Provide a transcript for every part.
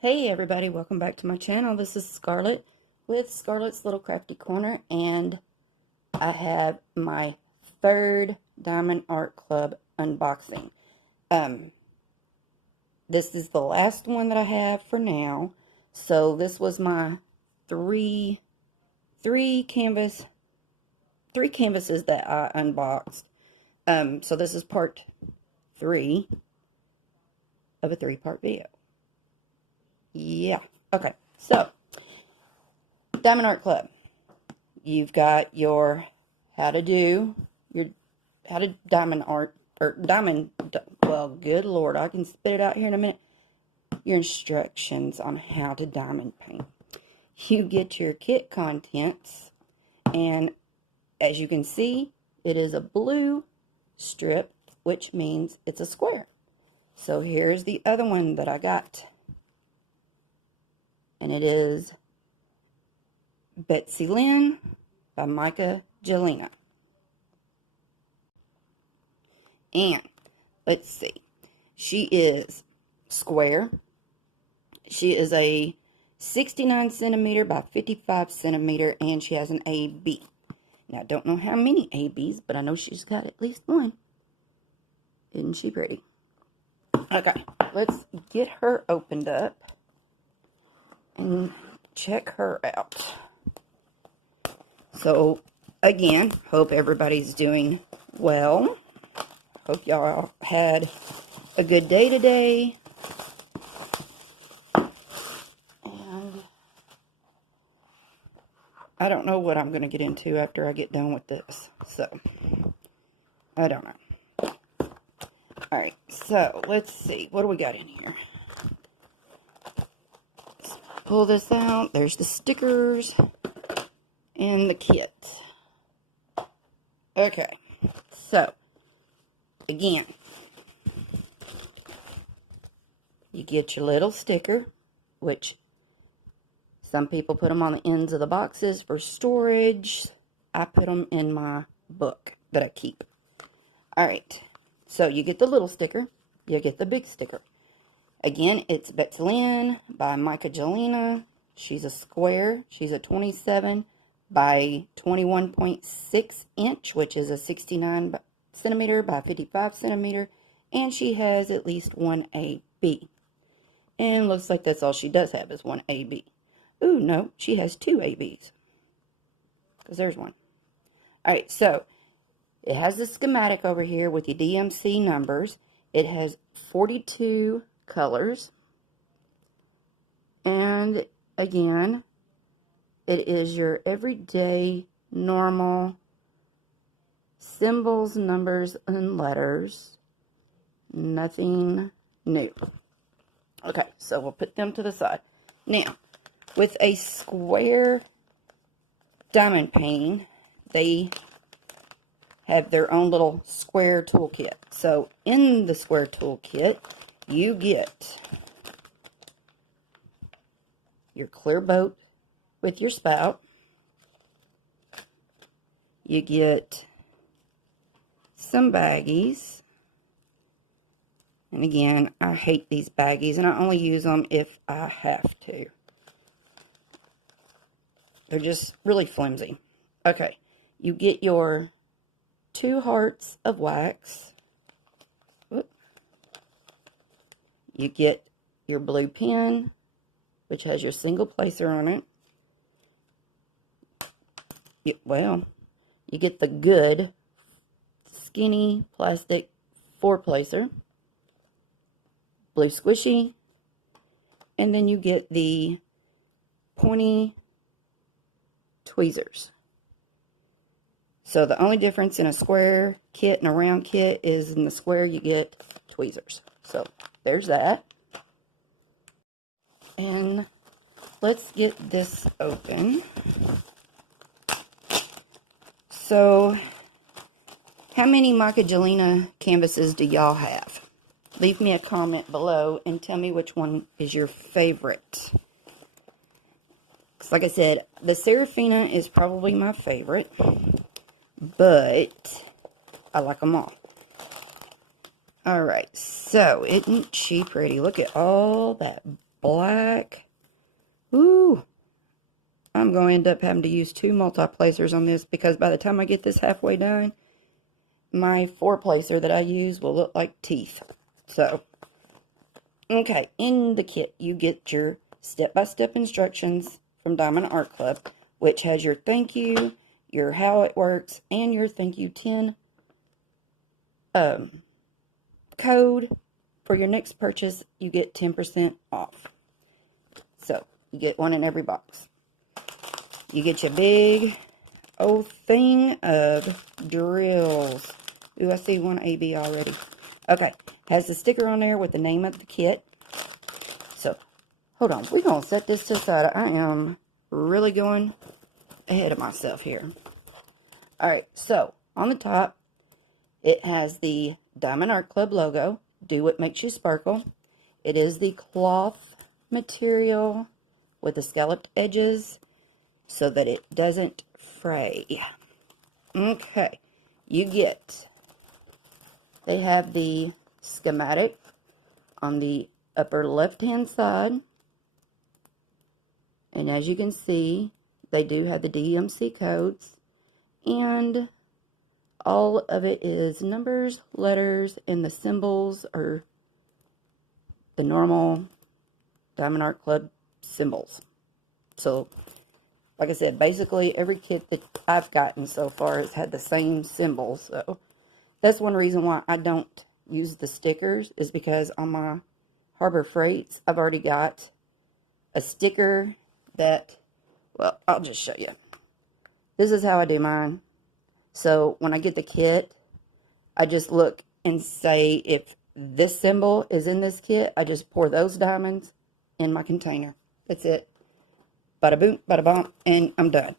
Hey everybody, welcome back to my channel. This is Scarlett with Scarlett's Little Crafty Corner, and I have my third Diamond Art Club unboxing. This is the last one that I have for now. So this was my three canvases that I unboxed. So this is part 3 of a 3-part video. Yeah. Okay. So, Diamond Art Club. You've got your how to diamond art, or diamond, well, good Lord, I can spit it out here in a minute. Your instructions on how to diamond paint. You get your kit contents, and as you can see, it is a blue strip, which means it's a square. So here's the other one that I got. And it is Betsylynn by Magnifier. And let's see, she is square. She is a 69 centimeter by 55 centimeter, and she has an AB. Now, I don't know how many ABs, but I know she's got at least one. Isn't she pretty? Okay, let's get her opened up and check her out. So, again, hope everybody's doing well. Hope y'all had a good day today. And I don't know what I'm going to get into after I get done with this. So, I don't know. Alright, so let's see. What do we got in here? Pull this out. There's the stickers and the kit. Okay, so again, you get your little sticker, which some people put them on the ends of the boxes for storage. I put them in my book that I keep. Alright, so you get the little sticker, you get the big sticker. Again, it's Betsylynn by Magnifier. She's a square. She's a 27 by 21.6 inch, which is a 69 centimeter by 55 centimeter. And she has at least one AB. And looks like that's all she does have is one AB. Ooh, no, she has 2 ABs. Because there's one. Alright, so it has the schematic over here with your DMC numbers. It has 42 colors, and again, it is your everyday normal symbols, numbers, and letters. Nothing new. Okay, so we'll put them to the side. Now, with a square diamond painting, they have their own little square toolkit. So in the square toolkit, you get your clear boat with your spout. You get some baggies. And again, I hate these baggies, and I only use them if I have to. They're just really flimsy. Okay, you get your 2 hearts of wax. You get your blue pen, which has your single placer on it. You get the good skinny plastic 4-placer, blue squishy, and then you get the pointy tweezers. So the only difference in a square kit and a round kit is in the square you get tweezers. So there's that. And let's get this open. So how many Magnifier canvases do y'all have? Leave me a comment below and tell me which one is your favorite. Because like I said, the Seraphina is probably my favorite, but I like them all. Alright, so isn't she pretty? Look at all that black. Ooh, I'm going to end up having to use 2 multi-placers on this because by the time I get this halfway done, my 4-placer that I use will look like teeth. So, okay, in the kit, you get your step-by-step instructions from Diamond Art Club, which has your thank you, your how it works, and your thank you 10 code. For your next purchase, you get 10% off. So, you get one in every box. You get your big old thing of drills. Ooh, I see one AB already. Okay, has the sticker on there with the name of the kit. So, hold on. We're going to set this to the side. I am really going ahead of myself here. Alright, so, on the top, it has the Diamond Art Club logo. Do what makes you sparkle. It is the cloth material with the scalloped edges so that it doesn't fray. Okay, they have the schematic on the upper left-hand side. And as you can see, they do have the DMC codes. And all of it is numbers, letters, and the symbols are the normal Diamond Art Club symbols. So, like I said, basically every kit that I've gotten so far has had the same symbols. So, that's one reason why I don't use the stickers, is because on my Harbor Freights, I've already got a sticker that, well, I'll just show you. This is how I do mine. So, when I get the kit, I just look and say if this symbol is in this kit, I just pour those diamonds in my container. That's it. Bada boom, bada bump, and I'm done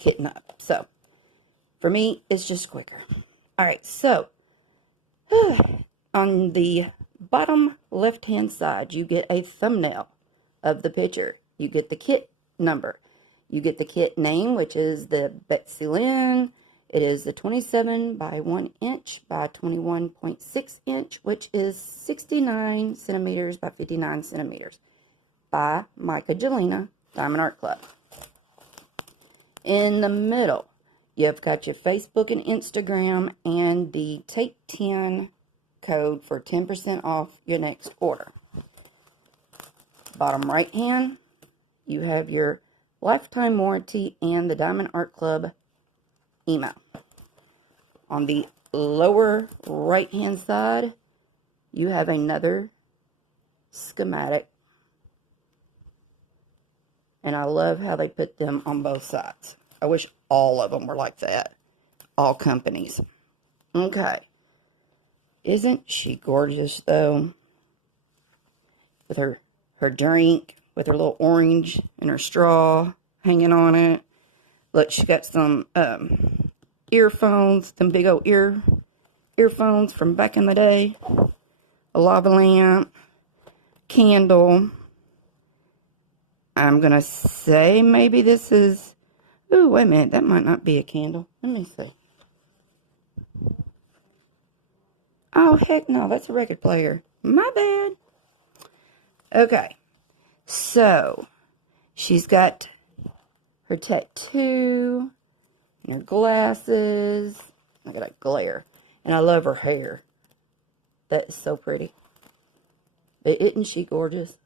kitting up. So, for me, it's just quicker. Alright, so, on the bottom left-hand side, you get a thumbnail of the picture. You get the kit number. You get the kit name, which is the Betsylynn. It is the 27 by 1 inch by 21.6 inch, which is 69 centimeters by 59 centimeters by Micah Jelena, Diamond Art Club. In the middle, you've got your Facebook and Instagram and the Take 10 code for 10% off your next order. Bottom right hand, you have your lifetime warranty and the Diamond Art Club email. On the lower right hand side, you have another schematic. And I love how they put them on both sides. I wish all of them were like that. All companies. Okay. Isn't she gorgeous, though? With her drink, with her little orange and her straw hanging on it. Look, she got some earphones, them big old earphones from back in the day. A lava lamp, candle. I'm going to say maybe this is... Ooh, wait a minute. That might not be a candle. Let me see. Oh, heck no. That's a record player. My bad. Okay. So, she's got her tattoo and her glasses. Look at that glare. And I love her hair. That is so pretty. But isn't she gorgeous?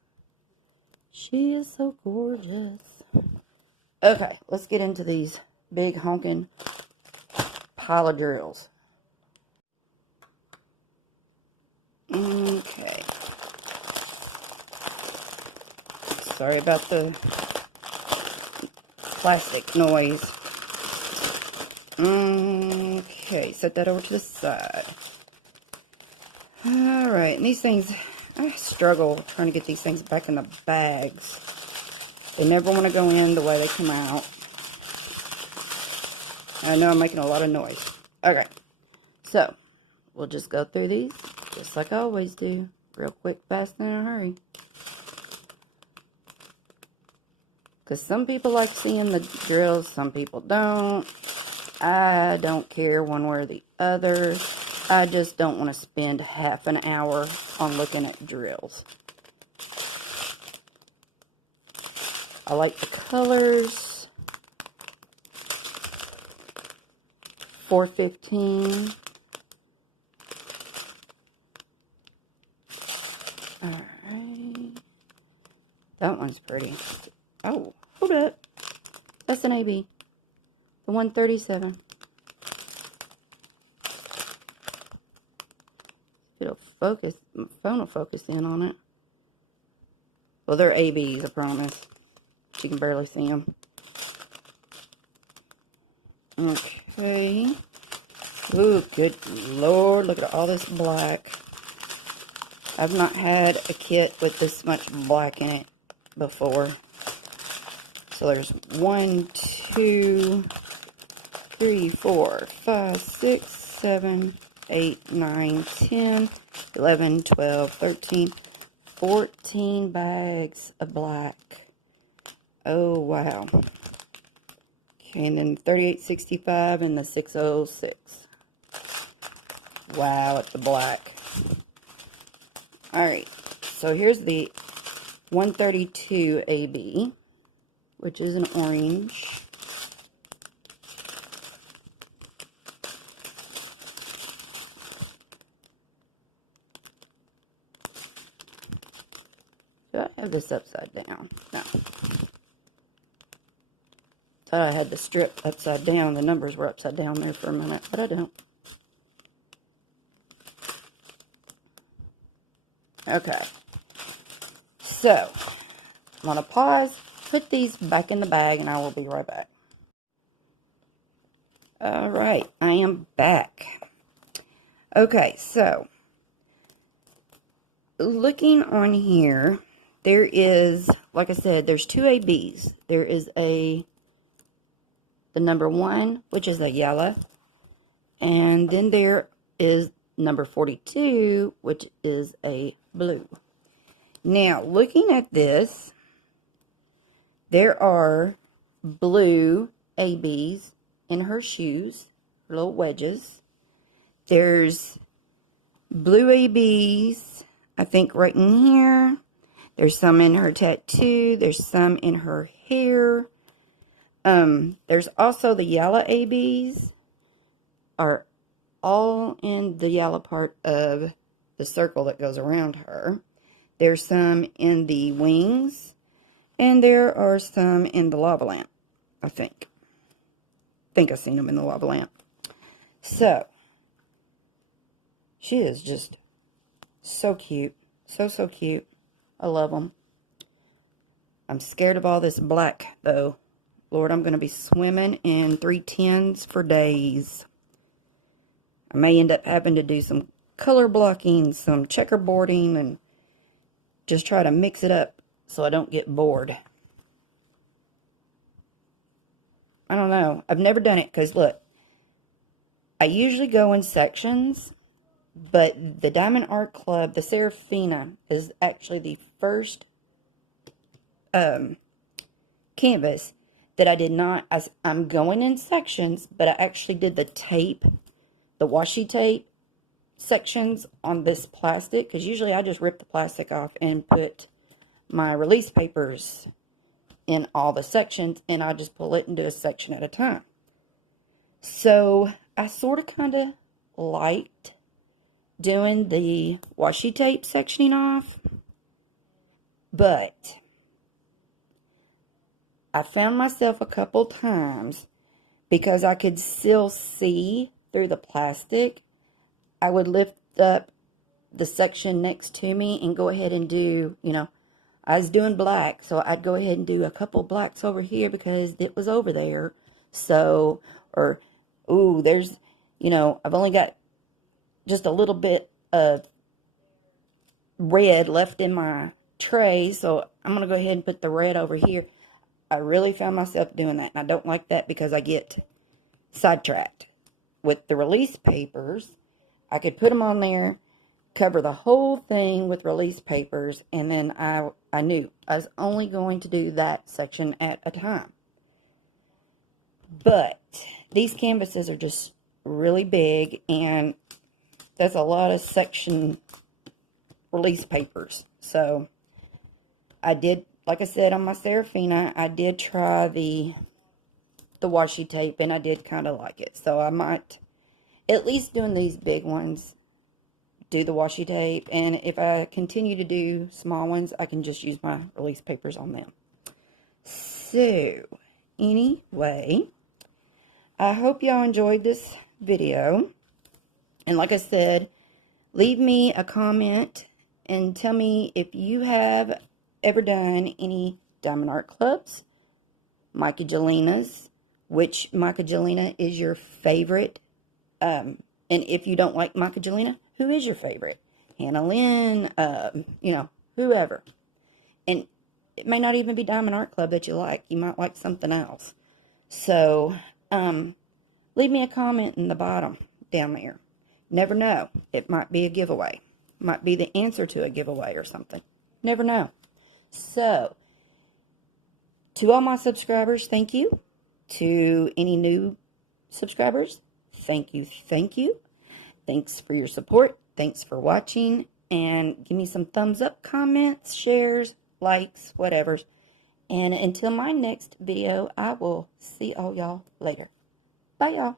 She is so gorgeous. Okay, let's get into these big honking pile of drills. Okay. Sorry about the plastic noise. Okay, set that over to the side. Alright, and these things, I struggle trying to get these things back in the bags. They never want to go in the way they come out. I know I'm making a lot of noise. Okay, so we'll just go through these just like I always do. Real quick, fast, and in a hurry. Because some people like seeing the drills, some people don't. I don't care one way or the other. I just don't want to spend half an hour on looking at drills. I like the colors. $4.15. Alright. That one's pretty. Oh, hold up. That's an AB. The 137. It'll focus. My phone will focus in on it. Well, they're ABs, I promise. You can barely see them. Okay. Ooh, good Lord. Look at all this black. I've not had a kit with this much black in it before. So there's 1, 2, 3, 4, 5, 6, 7, 8, 9, 10, 11, 12, 13, 14 bags of black. Oh, wow. Okay, and then 3865 and the 606. Wow, it's the black. Alright, so here's the 132 AB, which is an orange. Do I have this upside down? No. Thought I had the strip upside down. The numbers were upside down there for a minute, but I don't. Okay. So, I'm going to pause, put these back in the bag, and I will be right back. Alright, I am back. Okay, so, looking on here, there is, like I said, there's two ABs. There is the number 1, which is a yellow, and then there is number 42, which is a blue. Now, looking at this, there are blue ABs in her shoes, little wedges. There's blue ABs, I think, right in here. There's some in her tattoo. There's some in her hair. There's also the yellow ABs are all in the yellow part of the circle that goes around her. There's some in the wings, and there are some in the lava lamp, I think. I've seen them in the lava lamp. So, she is just so cute. So, so cute. I love them. I'm scared of all this black, though. Lord, I'm going to be swimming in 310s for days. I may end up having to do some color blocking, some checkerboarding, and just try to mix it up so I don't get bored. I don't know. I've never done it because, look, I usually go in sections, but the Diamond Art Club, the Serafina, is actually the first canvas that I did not, I'm going in sections, but I actually did the tape, the washi tape sections on this plastic, because usually I just rip the plastic off and put my release papers in all the sections, and I just pull it into a section at a time. So I sort of kind of liked doing the washi tape sectioning off, but I found myself a couple times, because I could still see through the plastic, I would lift up the section next to me and go ahead and do, I was doing black, so I'd go ahead and do a couple blacks over here because it was over there. So, or, ooh, there's, I've only got just a little bit of red left in my tray, so I'm going to go ahead and put the red over here. I really found myself doing that, and I don't like that because I get sidetracked. With the release papers, I could put them on there, cover the whole thing with release papers, and then I knew I was only going to do that section at a time. But these canvases are just really big, and that's a lot of section release papers. So I did like I said, on my Serafina, I did try the washi tape, and I did kind of like it. So I might, at least doing these big ones, do the washi tape. And if I continue to do small ones, I can just use my release papers on them. So, anyway, I hope y'all enjoyed this video. And like I said, leave me a comment and tell me if you have ever done any Diamond Art Clubs, Magdalenas, which Magdalena is your favorite. And if you don't like Magdalena, who is your favorite? Hannah Lynn, you know, whoever. And it may not even be Diamond Art Club that you like. You might like something else. So, leave me a comment in the bottom down there. Never know. It might be a giveaway. Might be the answer to a giveaway or something. Never know. So, to all my subscribers, thank you. To any new subscribers, thank you, thank you. Thanks for your support. Thanks for watching. And give me some thumbs up, comments, shares, likes, whatever. And until my next video, I will see all y'all later. Bye, y'all.